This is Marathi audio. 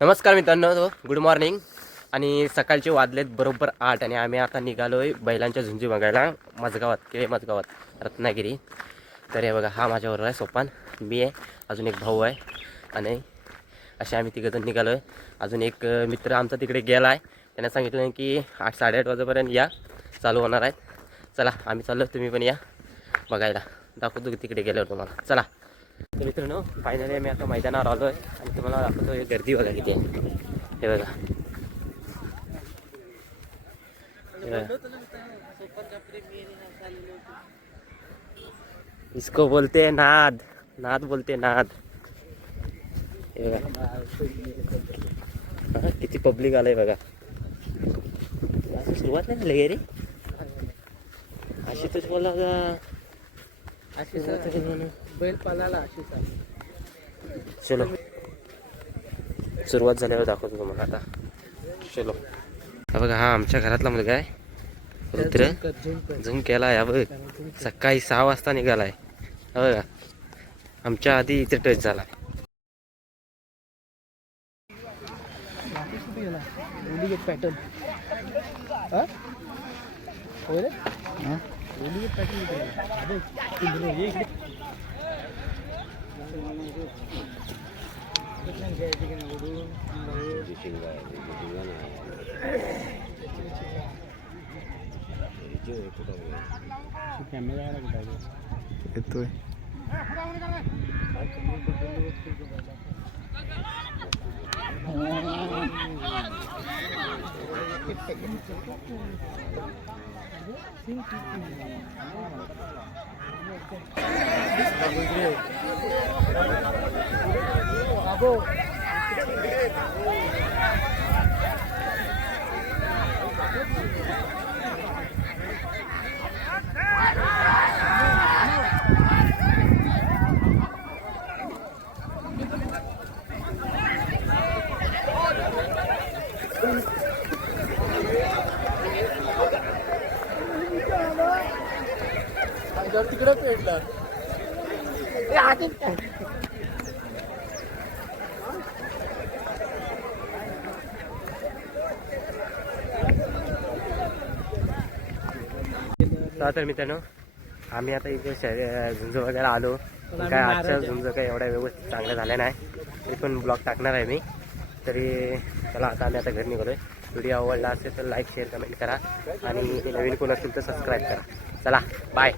नमस्कार मित्रांनो, गुड मॉर्निंग. आणि सकाळचे वाजलेत बरोबर 8 आणि आम्ही आता निघालोय बैलांच्या झुंजी बघायला मजगावात रत्नागिरी. तर हे बघा, हा माझ्याबरोबर आहे सोपान, मी आहे, अजून एक भाऊ आहे आणि असे आम्ही तिघंजण निघालो आहे. अजून एक मित्र आमचा तिकडे गेला आहे, त्याने सांगितलं की 8-8:30 वाजेपर्यंत या, चालू होणार आहेत. चला आम्ही चाललो, तुम्ही पण या बघायला, दाखवतो तिकडे गेल्यावर तुम्हाला. चला तर मित्रांनो, फायनली आम्ही आता मैदानावर आलो आहे आणि तुम्हाला दाखवतो हे गर्दी बघा किती आहे. हे बघा, इसको बोलते हैं नाद, नाद बोलते नाद. हे बघा किती पब्लिक आलंय बघा. असं सुरुवात नाही झाली रे, अशी तुझ बोला बैल पालाला. चलो सुरुवात झाल्यावर दाखवतो तुम्हाला आता. चलो, हा बघा, हा आमच्या घरातला मुलगा आहे रुद्र. झूम केला या बघ, सकाळी 6 वाजता निघालाय. हा बघा, आमच्या आधी इथे टच झाला. पॅटर्न येतोय. तिकडे पेटला. तर मित्रांनो, आम्ही आता इथे झुंज वगैरे आलो. काय आजच्या झुंज काय एवढ्या व्यवस्थित चांगल्या झाल्या नाही, तरी पण ब्लॉग टाकणार आहे मी. तरी चला, आता आम्ही आता घरी निघालोय. व्हिडिओ आवडला असेल तर लाईक, शेअर, कमेंट करा आणि नवीन कोण असेल तर सबस्क्राईब करा. चला बाय.